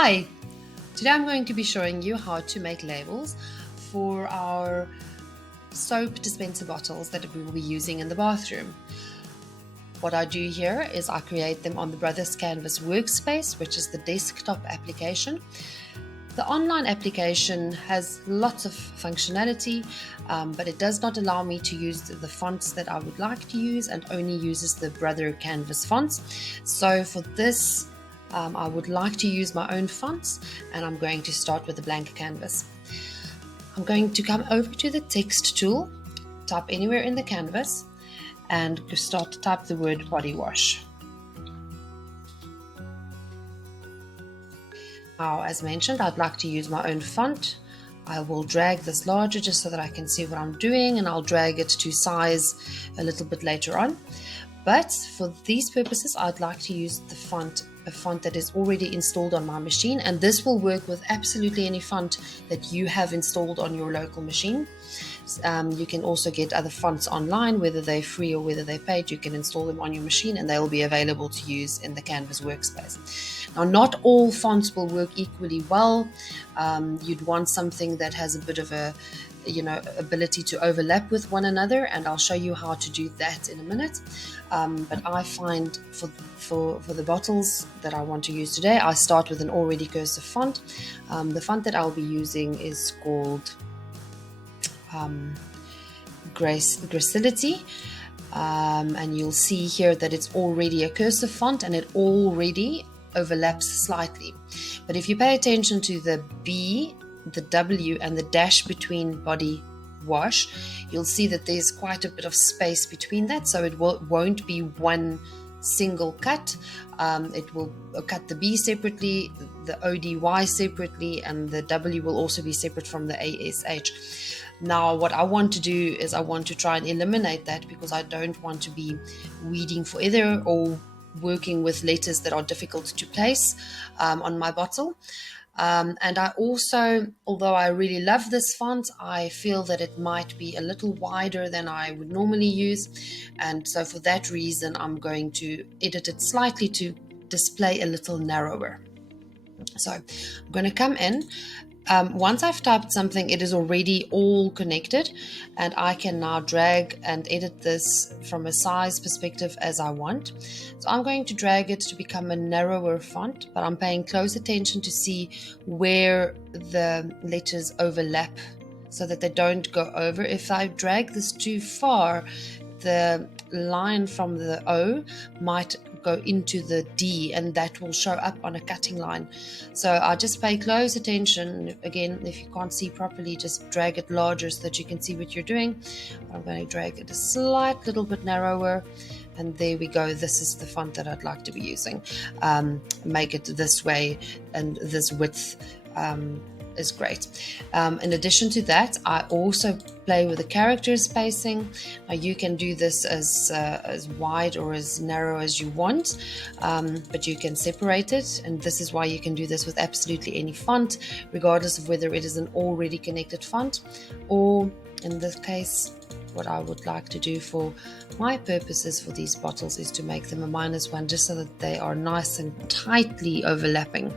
Hi! Today I'm going to be showing you how to make labels for our soap dispenser bottles that we will be using in the bathroom. What I do here is I create them on the Brothers Canvas workspace, which is the desktop application. The online application has lots of functionality, but it does not allow me to use the fonts that I would like to use and only uses the Brother Canvas fonts. So for this, I would like to use my own fonts, and I'm going to start with a blank canvas. I'm going to come over to the text tool, type anywhere in the canvas, and start to type the word body wash. Now, as mentioned, I'd like to use my own font. I will drag this larger just so that I can see what I'm doing, and I'll drag it to size a little bit later on. But for these purposes, I'd like to use a font that is already installed on my machine, and this will work with absolutely any font that you have installed on your local machine. You can also get other fonts online, whether they're free or whether they're paid. You can install them on your machine and they'll be available to use in the Canvas workspace. Now, not all fonts will work equally well. You'd want something that has a bit of a ability to overlap with one another, and I'll show you how to do that in a minute. But I find for the bottles that I want to use today, I start with an already cursive font. The font that I'll be using is called Gracility, and you'll see here that it's already a cursive font and it already overlaps slightly. But if you pay attention to the B, the W, and the dash between body wash, you'll see that there's quite a bit of space between that, so it won't be one single cut. It will cut the B separately, the ODY separately, and the W will also be separate from the ASH. Now, what I want to do is I want to try and eliminate that, because I don't want to be weeding for either or working with letters that are difficult to place on my bottle. And I also, although I really love this font, I feel that it might be a little wider than I would normally use. And so for that reason, I'm going to edit it slightly to display a little narrower. So I'm going to come in. Once I've typed something, it is already all connected, and I can now drag and edit this from a size perspective as I want. So I'm going to drag it to become a narrower font, but I'm paying close attention to see where the letters overlap so that they don't go over. If I drag this too far, the line from the O might go into the D, and that will show up on a cutting line. So I just pay close attention. Again, if you can't see properly, just drag it larger so that you can see what you're doing. I'm going to drag it a slight little bit narrower, and there we go. This is the font that I'd like to be using. Make it this way, and this width is great. In addition to that, I also play with the character spacing. Now, you can do this as wide or as narrow as you want, but you can separate it, and this is why you can do this with absolutely any font, regardless of whether it is an already connected font, or in this case, what I would like to do for my purposes for these bottles is to make them a -1, just so that they are nice and tightly overlapping.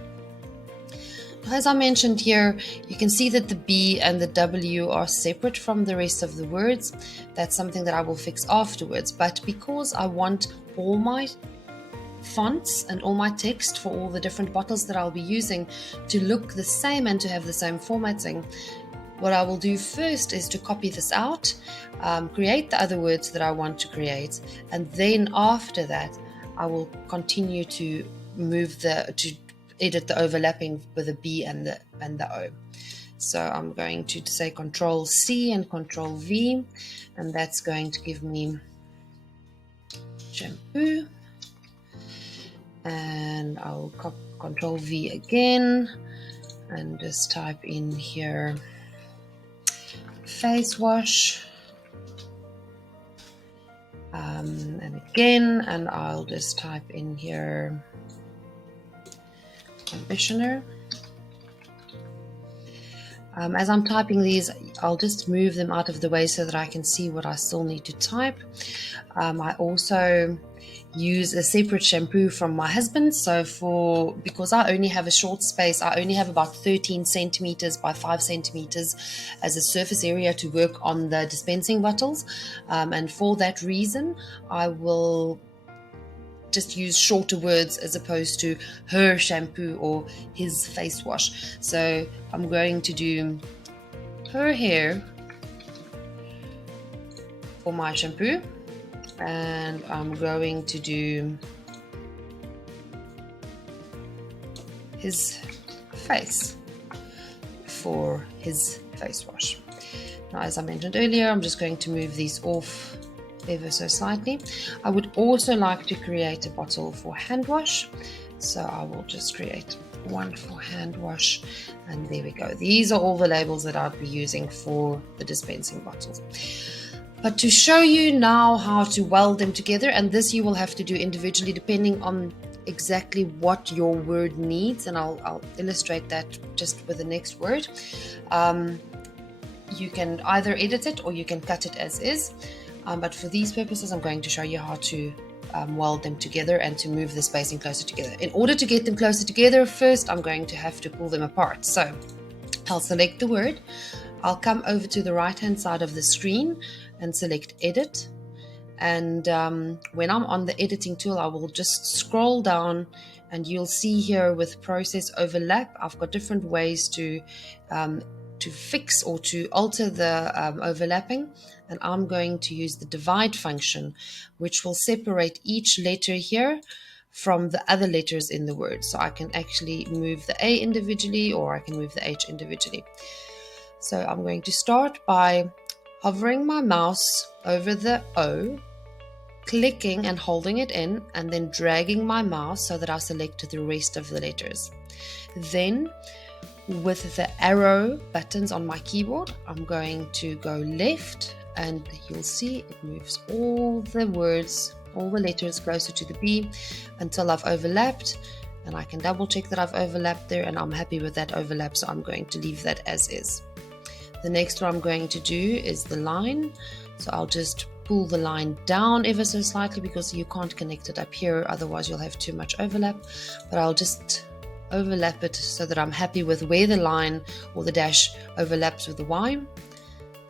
As I mentioned here, you can see that the B and the W are separate from the rest of the words. That's something that I will fix afterwards. But because I want all my fonts and all my text for all the different bottles that I'll be using to look the same and to have the same formatting, what I will do first is to copy this out, create the other words that I want to create, and then after that, I will continue to edit the overlapping with the B and the O. So I'm going to say Control C and Control V, and that's going to give me shampoo. And I'll Control V again and just type in here face wash. And again, and I'll just type in here conditioner. As I'm typing these, I'll just move them out of the way so that I can see what I still need to type. I also use a separate shampoo from my husband. So because I only have a short space, I only have about 13 centimeters by 5 centimeters as a surface area to work on the dispensing bottles. And for that reason, I will just use shorter words as opposed to her shampoo or his face wash. So I'm going to do her hair for my shampoo, and I'm going to do his face for his face wash. Now, as I mentioned earlier, I'm just going to move these off ever so slightly. I would also like to create a bottle for hand wash, so I will just create one for hand wash, and there we go. These are all the labels that I'll be using for the dispensing bottles. But to show you now how to weld them together, and this you will have to do individually depending on exactly what your word needs, and I'll illustrate that just with the next word. You can either edit it or you can cut it as is. But for these purposes, I'm going to show you how to weld them together and to move the spacing closer together. In order to get them closer together, first I'm going to have to pull them apart. So I'll select the word. I'll come over to the right hand side of the screen and select edit. And when I'm on the editing tool, I will just scroll down, and you'll see here with process overlap, I've got different ways to fix or to alter the overlapping, and I'm going to use the divide function, which will separate each letter here from the other letters in the word. So I can actually move the A individually, or I can move the H individually. So I'm going to start by hovering my mouse over the O, clicking and holding it in, and then dragging my mouse so that I select the rest of the letters. Then with the arrow buttons on my keyboard, I'm going to go left, and you'll see it moves all the words, all the letters closer to the B until I've overlapped, and I can double check that I've overlapped there, and I'm happy with that overlap, so I'm going to leave that as is. The next one I'm going to do is the line, so I'll just pull the line down ever so slightly because you can't connect it up here, otherwise you'll have too much overlap, but I'll just overlap it so that I'm happy with where the line or the dash overlaps with the Y.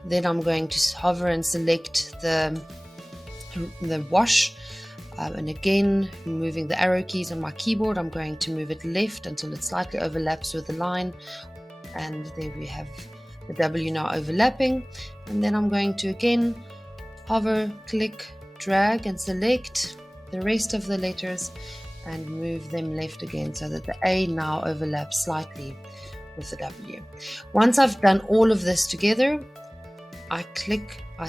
Then I'm going to hover and select the wash, and again, moving the arrow keys on my keyboard, I'm going to move it left until it slightly overlaps with the line, and there we have the W now overlapping. And then I'm going to again hover, click, drag and select the rest of the letters and move them left again so that the A now overlaps slightly with the W. Once I've done all of this together, I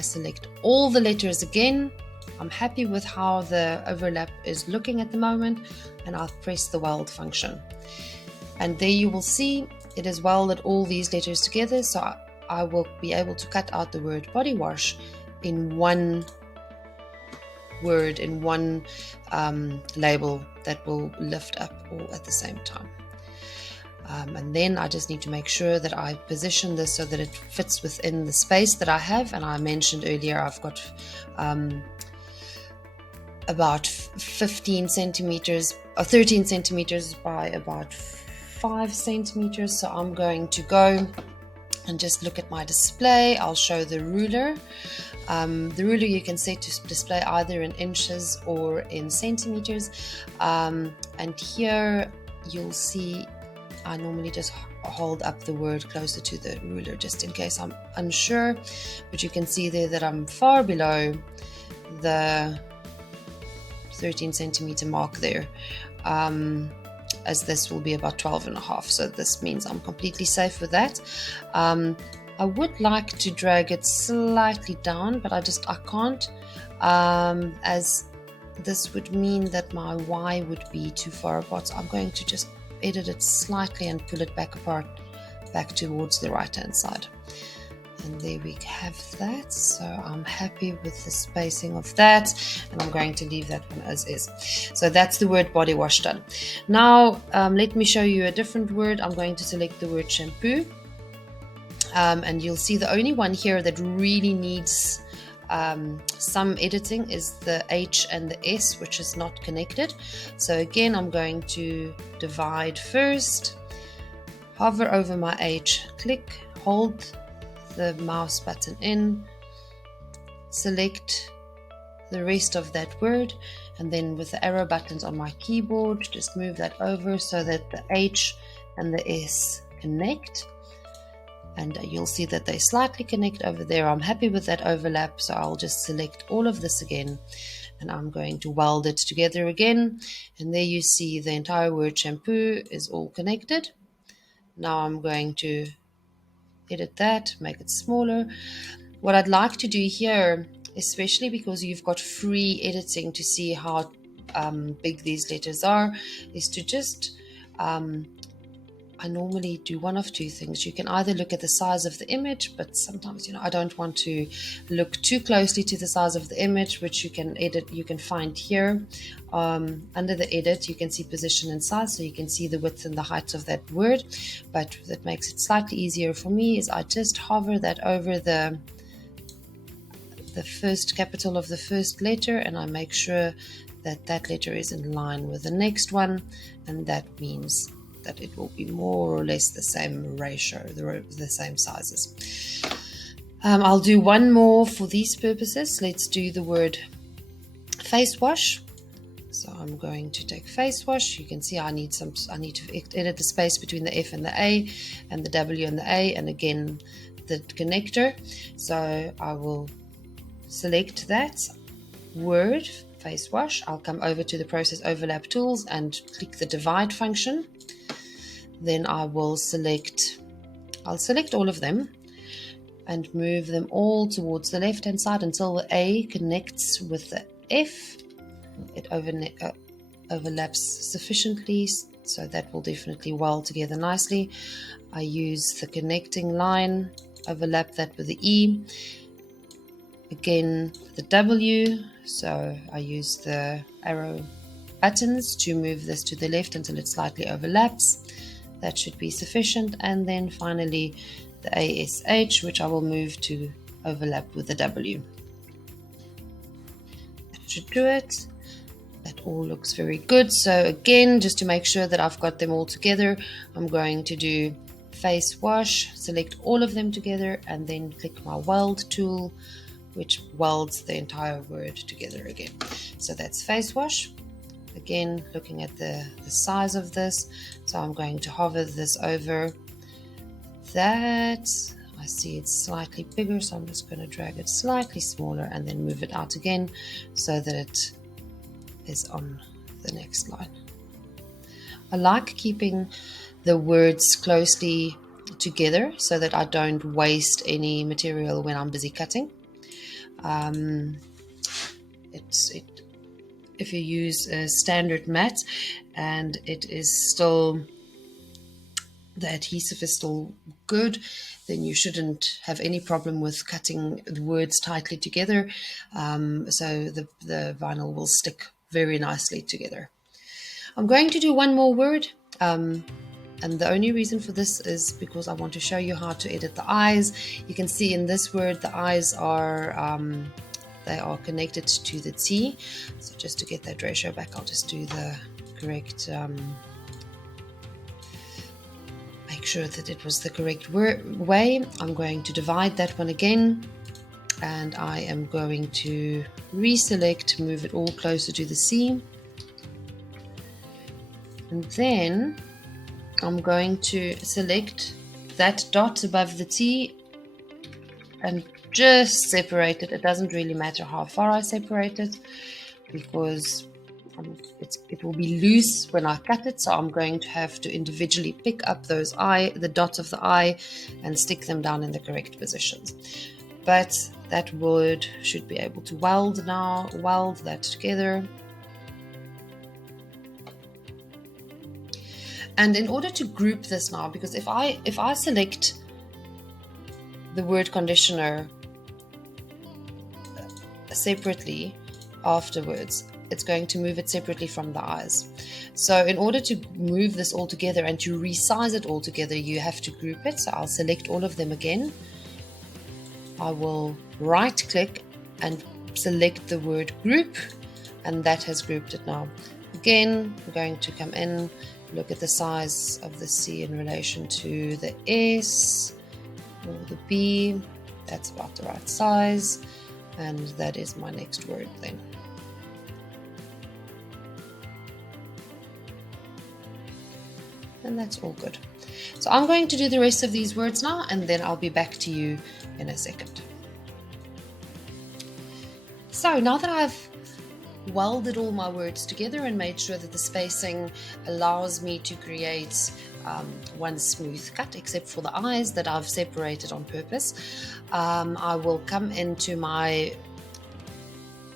select all the letters again. I'm happy with how the overlap is looking at the moment, and I'll press the weld function. And there you will see it has welded all these letters together, so I will be able to cut out the word body wash in one word, in one label that will lift up all at the same time. And then I just need to make sure that I position this so that it fits within the space that I have. And I mentioned earlier I've got about 15 centimeters or 13 centimeters by about 5 centimeters. So I'm going to go and just look at my display. I'll show the ruler. The ruler you can set to display either in inches or in centimeters. And here you'll see I normally just hold up the word closer to the ruler just in case I'm unsure. But you can see there that I'm far below the 13 centimeter mark there. As this will be about 12.5, so this means I'm completely safe with that. I would like to drag it slightly down, but I can't, as this would mean that my Y would be too far apart. So I'm going to just edit it slightly and pull it back apart, back towards the right hand side. And there we have that. So I'm happy with the spacing of that, and I'm going to leave that one as is. So that's the word body wash done. Now let me show you a different word. I'm going to select the word shampoo, And you'll see the only one here that really needs some editing is the H and the S, which is not connected. So again, I'm going to divide first, hover over my H, click, hold the mouse button in, select the rest of that word, and then with the arrow buttons on my keyboard, just move that over so that the H and the S connect. And you'll see that they slightly connect over there. I'm happy with that overlap, so I'll just select all of this again, and I'm going to weld it together again. And there you see the entire word shampoo is all connected. Now I'm going to edit that, make it smaller. What I'd like to do here, especially because you've got free editing to see how big these letters are, is to just I normally do one of two things. You can either look at the size of the image, but sometimes, I don't want to look too closely to the size of the image, which you can edit. You can find here under the edit, you can see position and size, so you can see the width and the height of that word. But that makes it slightly easier for me is I just hover that over the first capital of the first letter, and I make sure that that letter is in line with the next one, and that means that it will be more or less the same ratio, the same sizes. I'll do one more for these purposes. Let's do the word face wash. So I'm going to take face wash. You can see I need to edit the space between the F and the A, and the W and the A, and again the connector. So I will select that word, face wash. I'll come over to the process overlap tools and click the divide function. Then I'll select all of them and move them all towards the left hand side until the A connects with the F. It overlaps sufficiently, so that will definitely weld together nicely. I use the connecting line, overlap that with the E. Again, the W, so I use the arrow buttons to move this to the left until it slightly overlaps. That should be sufficient. And then finally the ASH, which I will move to overlap with the W. That should do it. That all looks very good. So again, just to make sure that I've got them all together, I'm going to do face wash, select all of them together, and then click my weld tool, which welds the entire word together again. So that's face wash. Again, looking at the size of this, so I'm going to hover this over that. I see it's slightly bigger, so I'm just going to drag it slightly smaller and then move it out again so that it is on the next line. I like keeping the words closely together so that I don't waste any material when I'm busy cutting. If you use a standard mat and it is still, the adhesive is still good, then you shouldn't have any problem with cutting the words tightly together. So the vinyl will stick very nicely together. I'm going to do one more word, and the only reason for this is because I want to show you how to edit the eyes. You can see in this word the eyes are they are connected to the T. So just to get that ratio back, I'll just do the correct, make sure that it was the correct way. I'm going to divide that one again, and I am going to reselect, move it all closer to the C. And then I'm going to select that dot above the T and just separate it. It doesn't really matter how far I separate it because it will be loose when I cut it, so I'm going to have to individually pick up the dots of the eye and stick them down in the correct positions. But that word should be able to weld that together. And in order to group this now, because if I select the word conditioner separately afterwards, it's going to move it separately from the eyes. So in order to move this all together and to resize it all together, you have to group it. So I'll select all of them again. I will right click and select the word group, and that has grouped it now. Again, we're going to come in, look at the size of the C in relation to the S or the B. That's about the right size, and that is my next word then. And that's all good. So I'm going to do the rest of these words now, and then I'll be back to you in a second. So now that I've welded all my words together and made sure that the spacing allows me to create one smooth cut, except for the eyes that I've separated on purpose, I will come into my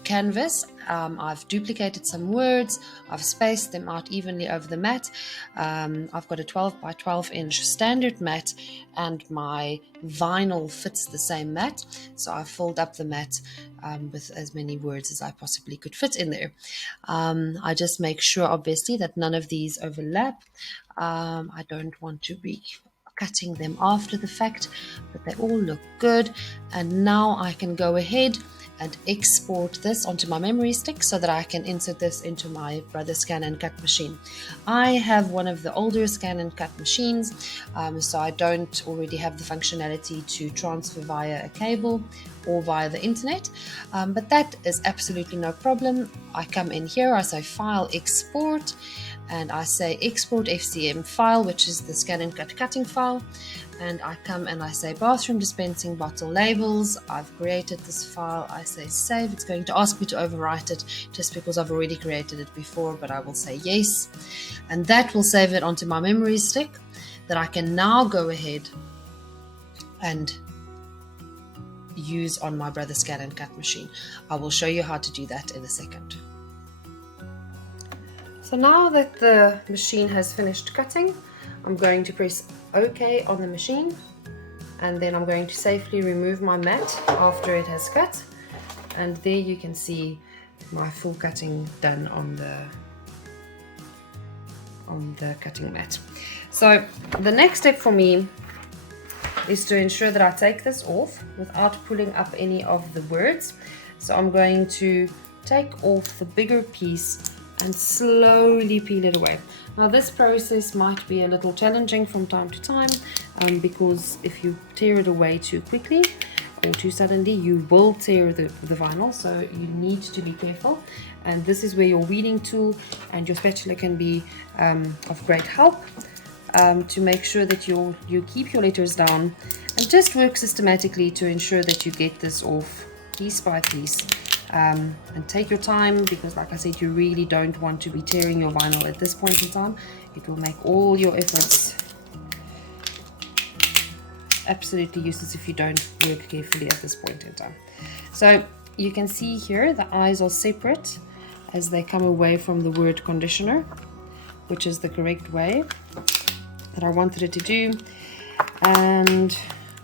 canvas. I've duplicated some words, I've spaced them out evenly over the mat. I've got a 12 by 12 inch standard mat, and my vinyl fits the same mat, so I filled up the mat with as many words as I possibly could fit in there. I just make sure obviously that none of these overlap. I don't want to be cutting them after the fact, but they all look good. And now I can go ahead and export this onto my memory stick so that I can insert this into my Brother ScanNCut machine. I have one of the older ScanNCut machines, so I don't already have the functionality to transfer via a cable or via the internet, but that is absolutely no problem. I come in here, I say File, Export, and I say Export FCM file, which is the ScanNCut cutting file, and I come and I say bathroom dispensing bottle labels. I've created this file. I say save. It's going to ask me to overwrite it just because I've already created it before, but I will say yes, and that will save it onto my memory stick that I can now go ahead and use on my Brother ScanNCut machine. I will show you how to do that in a second. So now that the machine has finished cutting, I'm going to press OK on the machine, and then I'm going to safely remove my mat after it has cut, and there you can see my full cutting done on the cutting mat. So the next step for me is to ensure that I take this off without pulling up any of the words. So I'm going to take off the bigger piece and slowly peel it away. Now this process might be a little challenging from time to time, because if you tear it away too quickly or too suddenly, you will tear the vinyl, so you need to be careful. And this is where your weeding tool and your spatula can be of great help, to make sure that you keep your letters down and just work systematically to ensure that you get this off piece by piece. And take your time, because like I said, you really don't want to be tearing your vinyl at this point in time. It will make all your efforts absolutely useless if you don't work carefully at this point in time. So you can see here the eyes are separate as they come away from the word conditioner, which is the correct way that I wanted it to do. And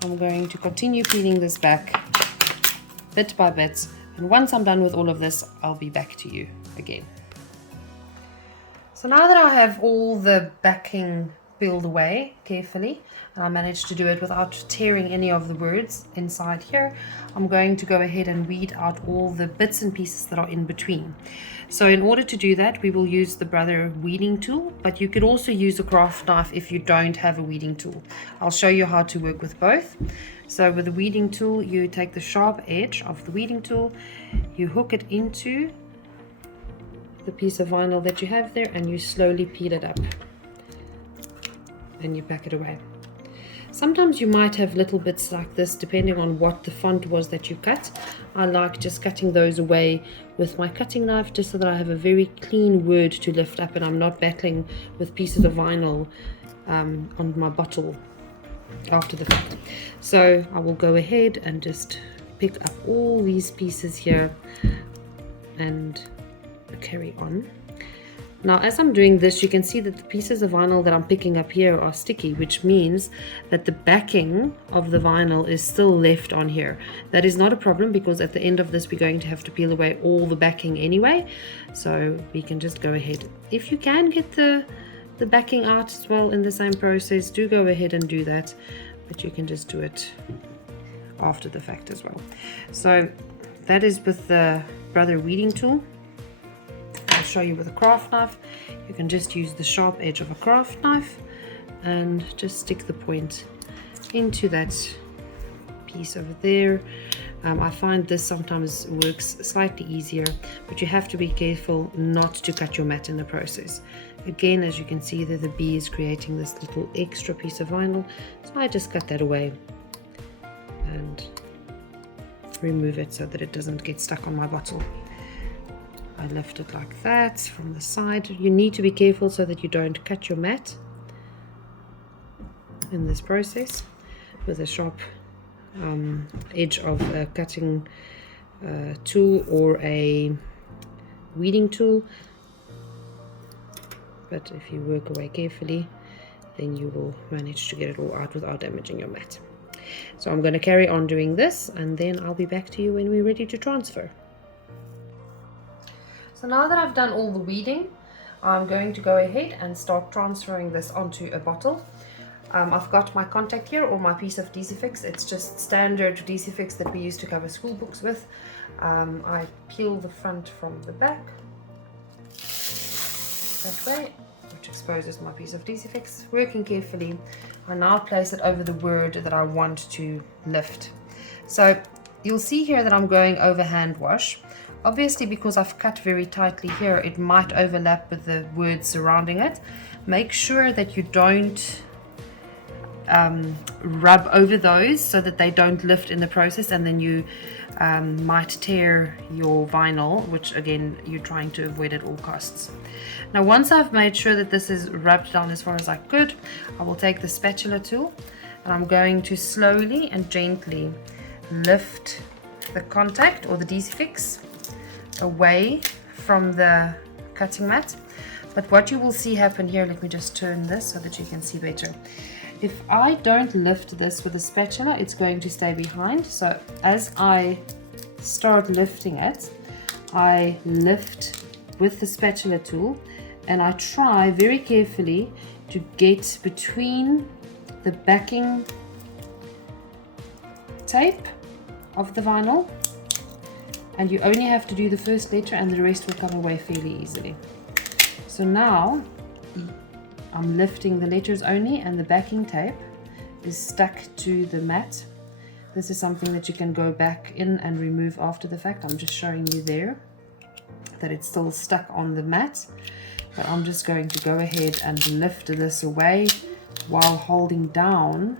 I'm going to continue peeling this back bit by bit, and once I'm done with all of this, I'll be back to you again. So now that I have all the backing peeled away carefully, and I managed to do it without tearing any of the words inside here, I'm going to go ahead and weed out all the bits and pieces that are in between. So in order to do that, we will use the Brother weeding tool, but you could also use a craft knife if you don't have a weeding tool. I'll show you how to work with both. So with the weeding tool, you take the sharp edge of the weeding tool, you hook it into the piece of vinyl that you have there, and you slowly peel it up and you pack it away. Sometimes you might have little bits like this depending on what the font was that you cut. I like just cutting those away with my cutting knife, just so that I have a very clean word to lift up and I'm not battling with pieces of vinyl on my bottle after the fact. So I will go ahead and just pick up all these pieces here and carry on. Now, as I'm doing this, you can see that the pieces of vinyl that I'm picking up here are sticky, which means that the backing of the vinyl is still left on here. That is not a problem, because at the end of this, we're going to have to peel away all the backing anyway. So we can just go ahead. If you can get the backing out as well in the same process, do go ahead and do that. But you can just do it after the fact as well. So that is with the Brother weeding tool. I'll show you with a craft knife. You can just use the sharp edge of a craft knife and just stick the point into that piece over there. I find this sometimes works slightly easier, but you have to be careful not to cut your mat in the process. Again, as you can see that the bee is creating this little extra piece of vinyl, so I just cut that away and remove it so that it doesn't get stuck on my bottle. I lift it like that from the side. You need to be careful so that you don't cut your mat in this process with a sharp edge of a cutting tool or a weeding tool. But if you work away carefully, then you will manage to get it all out without damaging your mat. So I'm going to carry on doing this, and then I'll be back to you when we're ready to transfer. So now that I've done all the weeding, I'm going to go ahead and start transferring this onto a bottle. I've got my contact here, or my piece of Decifix. It's just standard Decifix that we use to cover school books with. I peel the front from the back that way, which exposes my piece of Decifix. Working carefully, I now place it over the word that I want to lift. So you'll see here that I'm going over hand wash. Obviously, because I've cut very tightly here, it might overlap with the words surrounding it. Make sure that you don't rub over those so that they don't lift in the process, and then you might tear your vinyl, which again you're trying to avoid at all costs. Now, once I've made sure that this is rubbed down as far as I could, I will take the spatula tool and I'm going to slowly and gently lift the contact or the Decifix away from the cutting mat. But what you will see happen here, let me just turn this so that you can see better. If I don't lift this with a spatula, it's going to stay behind. So as I start lifting it, I lift with the spatula tool and I try very carefully to get between the backing tape of the vinyl, and you only have to do the first letter and the rest will come away fairly easily. So now I'm lifting the letters only and the backing tape is stuck to the mat. This is something that you can go back in and remove after the fact. I'm just showing you there that it's still stuck on the mat, but I'm just going to go ahead and lift this away while holding down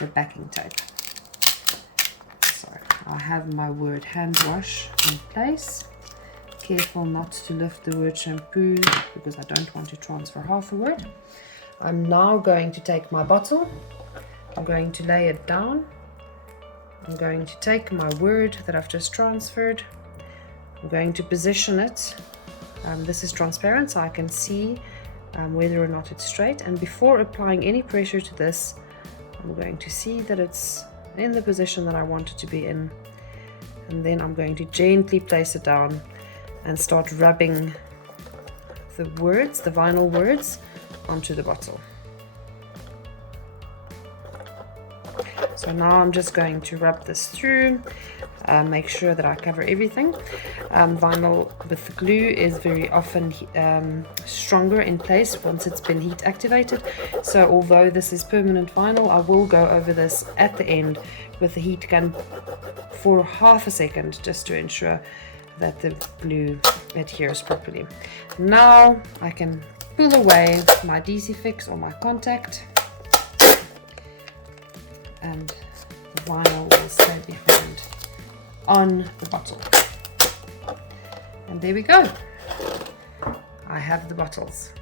the backing tape. So I have my word hand wash in place. Careful not to lift the word shampoo because I don't want to transfer half a word. I'm now going to take my bottle, I'm going to lay it down, I'm going to take my word that I've just transferred, I'm going to position it. This is transparent so I can see whether or not it's straight, and before applying any pressure to this, I'm going to see that it's in the position that I want it to be in, and then I'm going to gently place it down and start rubbing the words, the vinyl words, onto the bottle. So now I'm just going to rub this through, make sure that I cover everything. Vinyl with the glue is very often stronger in place once it's been heat activated. So although this is permanent vinyl, I will go over this at the end with the heat gun for half a second just to ensure that the glue adheres properly. Now I can pull away my Decifix or my contact, and the vinyl will stay behind on the bottle. And there we go. I have the bottles.